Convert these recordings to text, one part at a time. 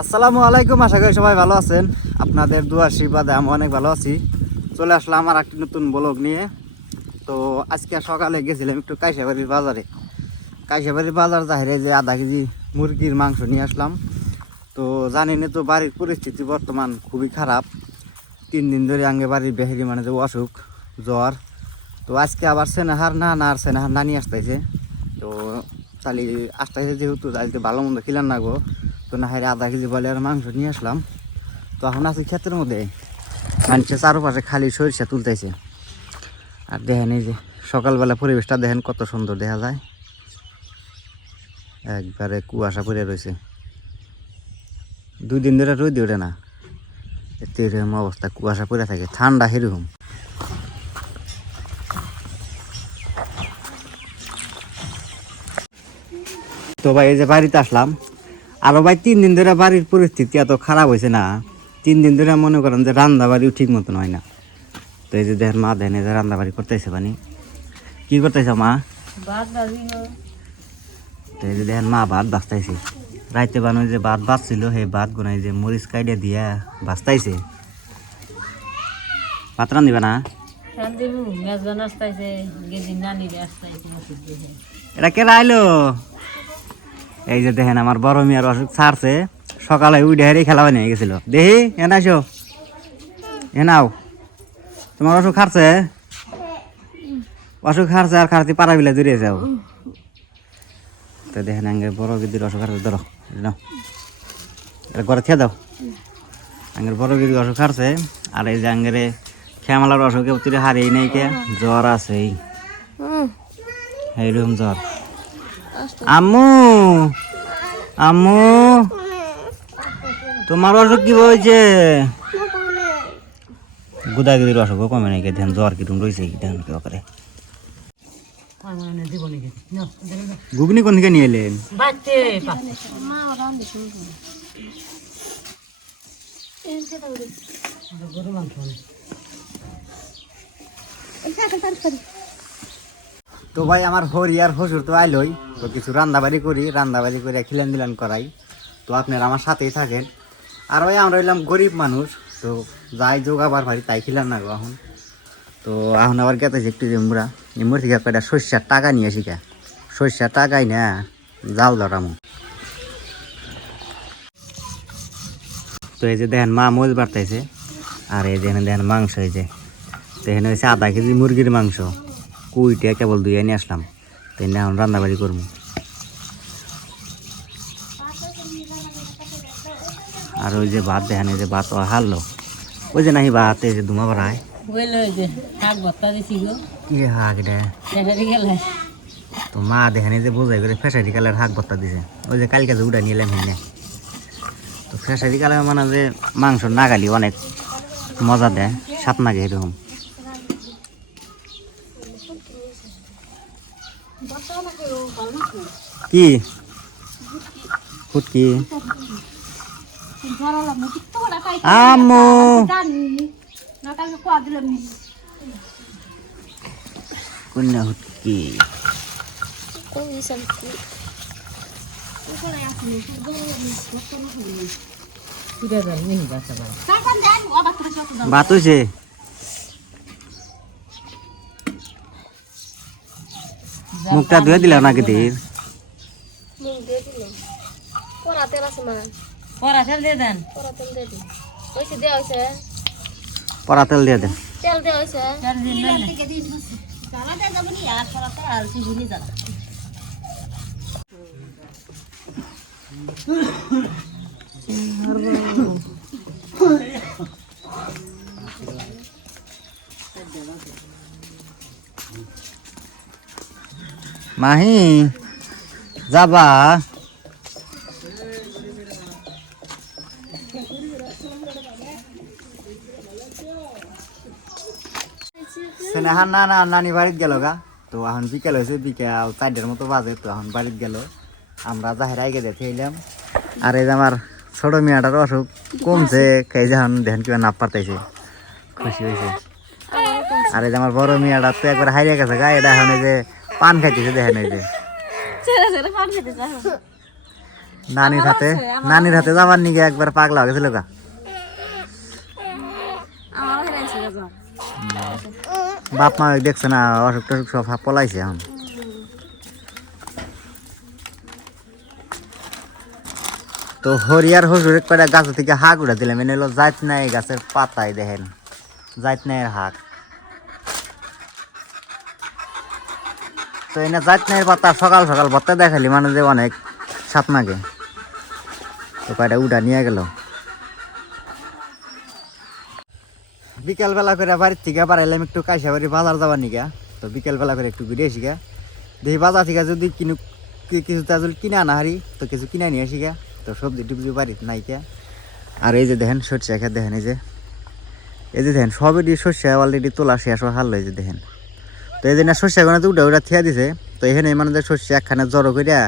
আসসালামু আলাইকুম, আশা করি সবাই ভালো আছেন। আপনাদের দোয়া আশীর্বাদে আমি অনেক ভালো আছি। চলে আসলাম আমার একটি নতুন ব্লগ নিয়ে। তো আজকে সকালে গেছিলাম একটু কাইসাবাড়ির বাজারে। কাইসাবাড়ির বাজার জাহিরে যে আধা কেজি মুরগির মাংস নিয়ে আসলাম। তো জানেন তো বাড়ির পরিস্থিতি বর্তমান খুবই খারাপ। 3 দিন ধরে আগে বাড়ির বেহারি মানে যে অসুখ, জ্বর। তো আজকে আবার সেনাহার আর সেনাহার নানি আসতেছে। তো চালি আসতেছে যেহেতু আজকে ভালো মন্দ খিলান না গো। তো না হারে আধা কেজি বলে আর মাংস নিয়ে আসলাম। তো এখন আছি ক্ষেতের মধ্যে, মানুষের চারপাশে খালি সরিষা তুলতেছে। আর দেখেন এই যে সকালবেলা পরিবেশটা দেখেন কত সুন্দর দেখা যায়, একবারে কুয়াশা পড়ে রয়েছে। 2 দিন ধরে রোদ ওঠে না, এতে এরকম অবস্থা, কুয়াশা পড়ে থাকে, ঠান্ডা সেরকম। তো ভাই এই যে বাড়িতে আসলাম, আরো ভাই 3 দিন ধরে বাড়ির পরিস্থিতি এত খারাপ হয়েছে না। 3 দিন ধরে মনে করেন যে রান্না বাড়িও ঠিক মতন হয় না। তো এই যে দেখেন মা দেখেন এই যে রান্না বাড়ি করতেছে, পানি কি করতেছে মা? তো এই যে দেখেন মা ভাত বাঁচতেছে। রাইতে বানো যে ভাত বাঁচছিল সেই ভাত গুনাই যে মরিচ কাইডে দিয়া বাঁচতেছে। ভাত রান্ধিবা না? এটা কে আইলো? এই যে দেখেন আমার বড় মেয়ের অসুখ ছাড়ছে, সকালে উঠে হেরে খেলা বানিয়ে গেছিল। দেখি এনে আসো, এনাও তোমার অসুখ খারছে, অসুখ খারছে আর খারতে পাড়া বিলে দূরে যাও। তো দেখেন আঙ্গের বড় গিদির অসুখ খারছে, ধরো নাও এটা ঘরে খেয়ে দাও। আঙ্গের বড় গিদির অসুখ খারছে, আর এই যে আঙ্গের খেমালার অসুখে উত্তরে হারিয়ে নেই কে, জ্বর আছে এইরকম জ্বর। আম্মু আম্মু তোমার অসুখ কি হয়েছে? গুদাগিরির অসুখও কমে নাকি, ধ্যান জ্বর কিরম রয়েছে কি ধ্যান কেউ করে। ঘুগনি কোন থেকে নিয়ে এলেন? তো ভাই আমার হরি আর হসুর তো আইলই, তো কিছু রান্দাবাড়ি করে খিলান দিলান করাই। তো আপনারা আমার সাথেই থাকেন। আর ভাই আমরা হইলাম গরিব মানুষ, তো যাই যোগাবার ভারি তাই খিলান না গো এখন। তো এখন আবার গেতেছি একটু মুড়া এমর থেকে কয়টা সর্ষার টাকা নিয়ে আসি, কে সর্ষার টাকাই না জাল ধরামো। তো এই যে দেখেন মা মোজ বাড়তেছে, আর এই দেখেন দেখেন মাংস, এই যে দেখেন হয়েছে আধা কেজি মুরগির মাংস, কুইটা কেবল ধুয়ে নিয়ে আসলাম। তাই না এখন রান্নাবাড়ি করবো। আর ওই যে ভাত দেখেন, এই যে ভাত হারলো, ওই যে নাহি ভাত এই যে ধুমা বাড়ায় কি হাক এটা। তো মা দেখেন এই যে বোঝাই করে ফেসারি কালার হাক ভর্তা দিছে, ওই যে কালকে যে উড়া নিয়ে এলাম হেনে। তো ফেসারি কালার মানে যে মাংস নাগালি অনেক মজা দেয়, স্বাদ নাগে এরকম। কি ফুটকি আম্মু কোন ফুটকি ভাত হয়েছে? মুখটা ধুয়ে দিলাম নাকি তীর? পরা তেল দিয়ে দেন। মাহি যাবা? স্নেহার নানি বাড়িতে গেল গা। তো এখন বিকেল হয়েছে, বিকেল 4টার মতো বাজে। তো এখন বাড়িতে গেল, আমরা জাহের আগে দেখে এলাম। আর এই যে আমার ছোট মেয়েটার অসুখ কমছে, খাই যখন দেখেন কিবা নাপ পারতেছে, খুশি হয়েছে। আর এই যে আমার বড় মেয়েটা তো একবার হারিয়ে গেছে গা, এটা এখন এই যে পান খাইতেছে দেখেন এই যে নানির হাতে যাবার নিগে একবার পাগলা হয়ে গেছিল গা। বাপ মা দেখছে না অসুখ টসুখ সব পলাইছে এখন। তো হরিয়ার হসুর কয়টা গাছ থেকে হাঁক উঠে দিলাম, এনে হলো জাত নাই গাছের পাতায় দেখেন জাত নাইয়ের হাঁক। তো এনে জাত নাইয়ের পাতা সকাল সকাল ভর্তা দেখালি মানে যে অনেক সাপ নাগে। তো কয়টা উঠা নিয়ে গেল। বিকেলবেলা করে বাড়ির থেকে বাড়াইলাম একটু কাইসাবাড়ি বাজার যাবার নিগা। তো বিকেলবেলা করে একটু ঘুরে আসি গা, দেখি বাজার থেকে যদি কিছু যদি কিনে আনা হারি তো কিছু কিনে নিয়ে আসি গা। তো সবজি টুবজি বাড়িতে নাইকা। আর এই যে দেখেন সরষে খেয়ে দেখেন এই যে দেখেন সবেরই শস্য অলরেডি তোলা শেষ হাল হয়েছে দেখেন। তো এই যে না শস্য এখানে উঠা উঠা থিয়া দিছে। তো এখানে মানে শস্য একখানে জড়ো করিয়া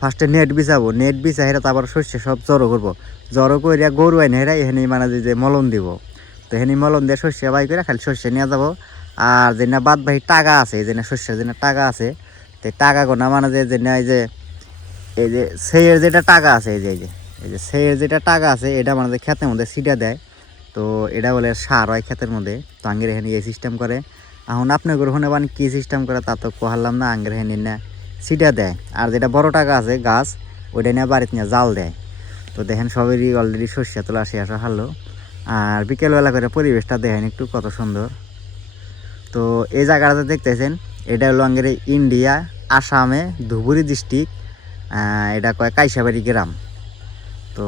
ফার্স্টে নেট বিছাবো, নেট বিছা হেরা তারপর শস্য সব জড়ো করবো, জড়ো করিয়া গরু আইনে হেরা এখানে মানে যে মলন দিব। তো এখানে মলন দিয়ে শস্য বাই করে খালি শস্য নিয়ে যাবো। আর যে না বাদ বাকি টাকা আছে, যে না শস্যের যে টাকা আছে, তো টাকা গোনা মানে যে না এই যে সেইয়ের যেটা টাকা আছে, এই যে সেইয়ের যেটা টাকা আছে এটা মানে ক্ষেতের মধ্যে ছিটা দেয়। তো এটা বলে সার হয় ক্ষেতের মধ্যে। তো আঙ্গের এখানে এই সিস্টেম করে। এখন আপনার ওখানে মানে কী সিস্টেম করে তা তো কোহারলাম না। আঙ্গের এখানে না ছিটা দেয়। আর যেটা বড় টাকা আছে গাছ ওইটা নিয়ে বাড়িতে নিয়ে জাল দেয়। তো দেখেন সবেরই অলরেডি শস্য তোলা শেষ হারলো। আর বিকেলবেলা করে পরিবেশটা দেখেন একটু কত সুন্দর। তো এই জায়গাটা দেখতেছেন এটা হলো আঙ্গের ইন্ডিয়া আসামে ধুবুরি ডিস্ট্রিক্ট, এটা কয় কাইসাবাড়ি গ্রাম। তো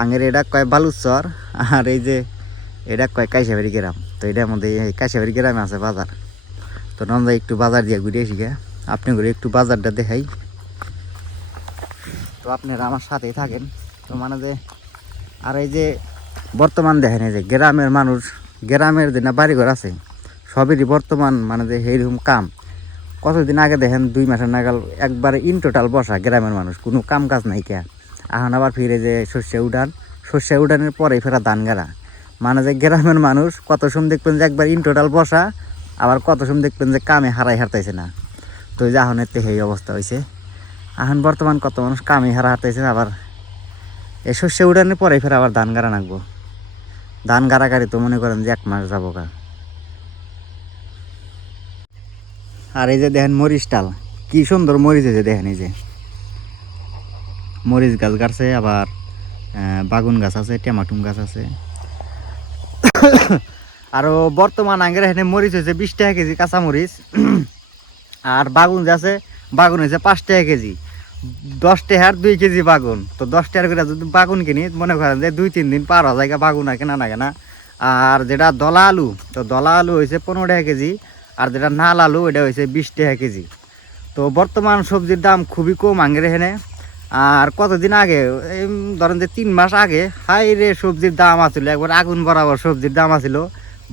আঙ্গের এটা কয় বালুচর, আর এই যে এটা কয় কাইসাবাড়ি গ্রাম। তো এটার মধ্যে এই কাইসাবাড়ি গ্রামে আছে বাজার। তো নন্দা একটু বাজার দিয়ে ঘুরে আসি গে, আপনি ঘুরে একটু বাজারটা দেখাই। তো আপনারা আমার সাথেই থাকেন। তো মানে যে আর এই যে বর্তমান দেখেন এই যে গ্রামের মানুষ, গ্রামের যে না বাড়িঘর আছে সবেরই বর্তমান মানে যে এইরকম কাম। কতদিন আগে দেখেন 2 মাসের নাগাল একবারে ইন টোটাল বসা গ্রামের মানুষ, কোনো কাম কাজ নাই কে। এখন আবার ফিরে যে শস্য উঠানের পরে ফেরা ধান গাড়া। মানে যে গ্রামের মানুষ কত সময় দেখবেন যে একবার ইন টোটাল বসা, আবার কত সময় দেখবেন যে কামে হারাইছে না। তো এই যে এখন এতে এই অবস্থা হয়েছে। এখন বর্তমান কত মানুষ কামে হারাইছে, আবার এই শস্য উঠানের পরে ফেরা আবার ধান গাড়া নাকবো। ধান গাড়াগাড়ি তো মনে করেন যে 1 মাস যাবো গা। আর এই যে দেখেন মরিচ টাল, কি সুন্দর মরিচ হয়েছে দেখেন। এই যে মরিচ গাছ গাড়ছে, আবার বাগুন গাছ আছে, টমাটুম গাছ আছে। আরও বর্তমান আঙ্গের এখানে মরিচ হয়েছে 20 টাকা কেজি কাঁচা মরিচ। আর বাগুন যে আছে বাগুন হয়েছে 5 টাকা কেজি, 10 টাকার 2 কেজি বাগুন। তো 10 টাকার করে যদি বাগুন কিনি মনে করেন যে 2-3 দিন পার হওয়া যায় বাগুন আর কেনা না কেনা। আর যেটা দলা আলু, তো দলা আলু হয়েছে 15 টাকা কেজি। আর যেটা নাল আলু এটা হয়েছে 20 টাকা কেজি। তো বর্তমান সবজির দাম খুবই কম আঙ্গের এখানে। আর কতদিন আগে এই ধরেন যে 3 মাস আগে হাই রে সবজির দাম আছিল একবার আগুন বরাবর। সবজির দাম আছিল,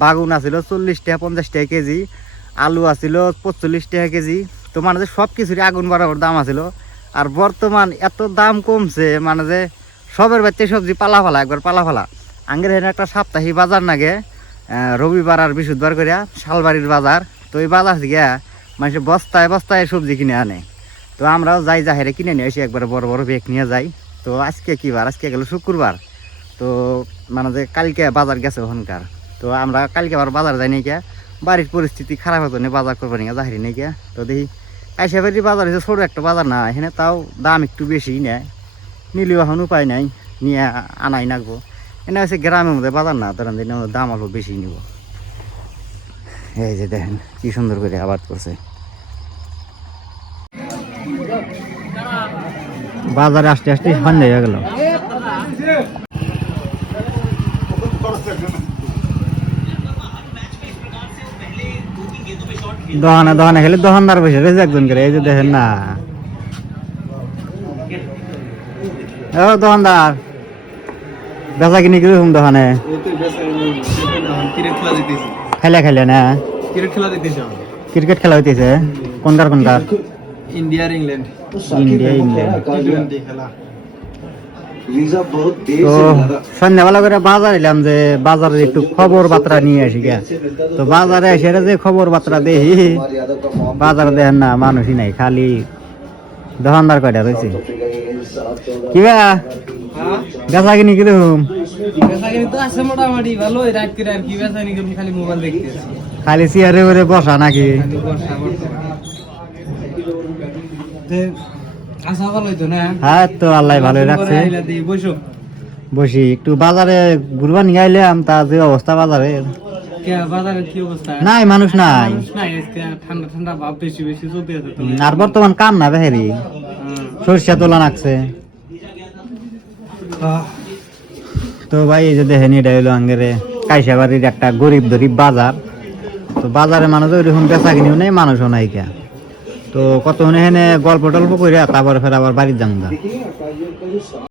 বাগুন আছিল 40 টাকা 50 টাকা কেজি, আলু আছিল 45 টাকা কেজি। তো মানে যে সব কিছুরই আগুন বরাবর দাম আছিল। আর বর্তমান এত দাম কমছে মানে যে সবের বাড়িতে সবজি পালা একবার পালা। আঙ্গের এখানে একটা সাপ্তাহিক বাজার নাগে, রবিবার আর বৃহস্পতিবার করে শালবাড়ির বাজার। তো এই বাজার থেকে মানুষ বস্তায় বস্তায় সবজি কিনে আনে। তো আমরাও যাই হেরে কিনে নিয়ে আসি, একবারে বড় বড় ব্যাগ নিয়ে যাই। তো আজকে কী বার, আজকে গেল শুক্রবার। তো মানে যে কালকে বাজার গেছে ওখানকার। তো আমরা কালকে আবার বাজার যাই নাকি, বাড়ির পরিস্থিতি খারাপ হতো না, বাজার করবো নাকি যাহারি নাকি। তো দেখি কাইসাবাড়ির বাজার হচ্ছে ছোটো একটা বাজার না, এখানে তাও দাম একটু বেশি নেয়, নিলেও এখন উপায় নাই, নিয়ে আনাই নাকবো। এনে হচ্ছে গ্রামের মধ্যে বাজার না, ধরেন যে দাম অল্প বেশি নিব। এই যে দেখেন কি সুন্দর করে আবাদ করছে। বাজারে আসতে আসতে সন্ধ্যা হয়ে গেল। দোকানে খেলে দোকানদার বসে রয়েছে একজন করে। এই যে দেখেন না, ও দোকানদার বেচা কিনি কিরকম দোকানে? খেলে না ক্রিকেট খেলা হইতেছে। কোনকার ইন্ডিয়া ইংল্যান্ড ইন্ডিয়া তো সন্ধ্যাবেলা করে বাজার এলাম যে বাজারে একটু খবর বার্তা নিয়ে আসি গা। তো বাজারে এসে যে খবর বার্তা দেখি বাজারে দেখেন না মানুষই নাই, খালি দোকানদার কয়টা রয়েছে। কিবা বেচা কিনি কিরকম? মোটামুটি ভালোই, রাত করে আর কি বেচানি করবো, খালি মোবাইল দেখতেছি। খালি চেয়ারে করে বসা নাকি? আশা ভালোই তো না? হ্যাঁ, তো আল্লাহ ভালোই রাখছে। বসো বসি একটু বাজারে ঘুরবা নিয়ে আইলাম, তা যে অবস্থা বাজারে বাজারের কি অবস্থা? নাই, মানুষ নাই। মানুষ নাই আজকে, ঠান্ডা ঠান্ডা ভাব বেশি বেশি চলতে আছে তো। আর বর্তমান কাম না বেহেরি, সরিষা তোলা নাকছে। তো ভাই এই যে দেখেন, এটা হইলো আঙ্গেরে কাইসাবাড়ির একটা গরিব দরিব বাজার। তো বাজারে মানুষ ওইরকম বেচা কিনিও নেই, মানুষও নাই কে। তো কতক্ষণ এখানে গল্প টল্প করে তারপরে ফের আবার বাড়ির যাঙ্গা।